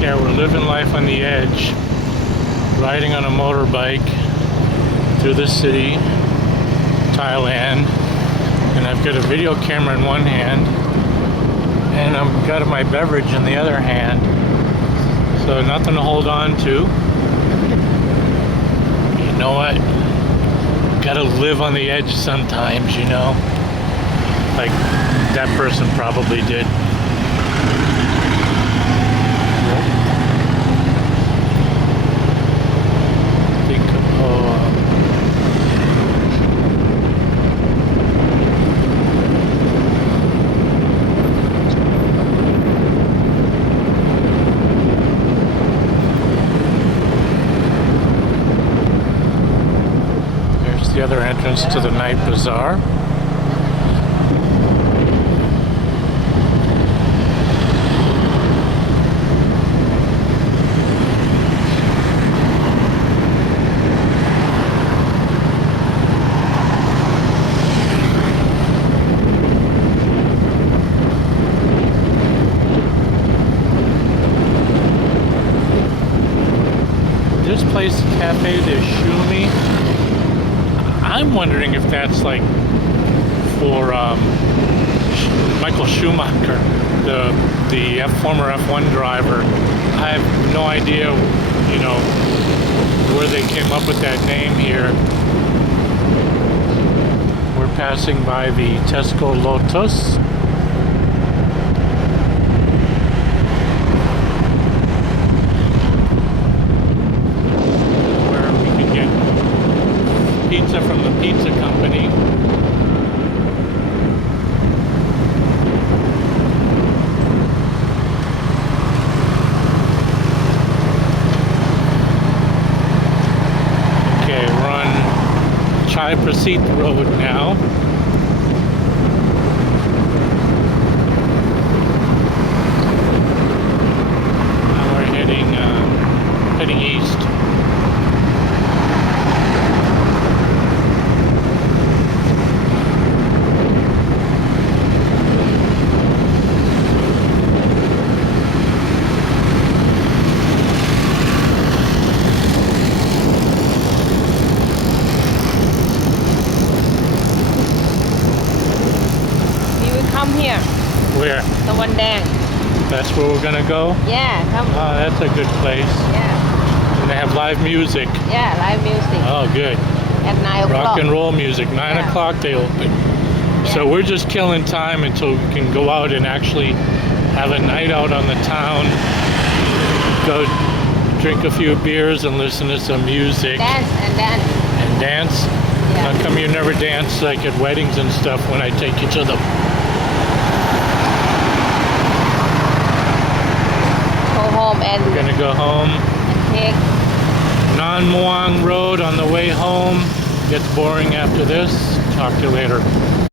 Yeah, we're living life on the edge, riding on a motorbike through the city, Thailand, and I've got a video camera in one hand, and I've got my beverage in the other hand, so nothing to hold on to. You know what? Gotta live on the edge sometimes, you know? Like that person probably did. The other entrance to the night bazaar. This place, Cafe de Shumi, I'm wondering if that's like for Michael Schumacher, the former F1 driver. I have no idea, you know, where they came up with that name here. We're passing by the Tesco Lotus. Pizza from the pizza company. Okay, we're on Chaiyaphum Road now. Now we're heading east. Here. Where? The one there. That's where we're gonna go? Yeah, come. Oh, that's a good place. Yeah. And they have live music. Yeah, live music. Oh, good. At 9 o'clock. Rock and roll music. 9 o'clock they open. Yeah. So we're just killing time until we can go out and actually have a night out on the town. Go drink a few beers and listen to some music. Dance and dance. And dance? Yeah. How come you never dance like at weddings and stuff when I take you to them? Home and We're gonna go home. take Non Muang Road on the way home. Gets boring after this. Talk to you later.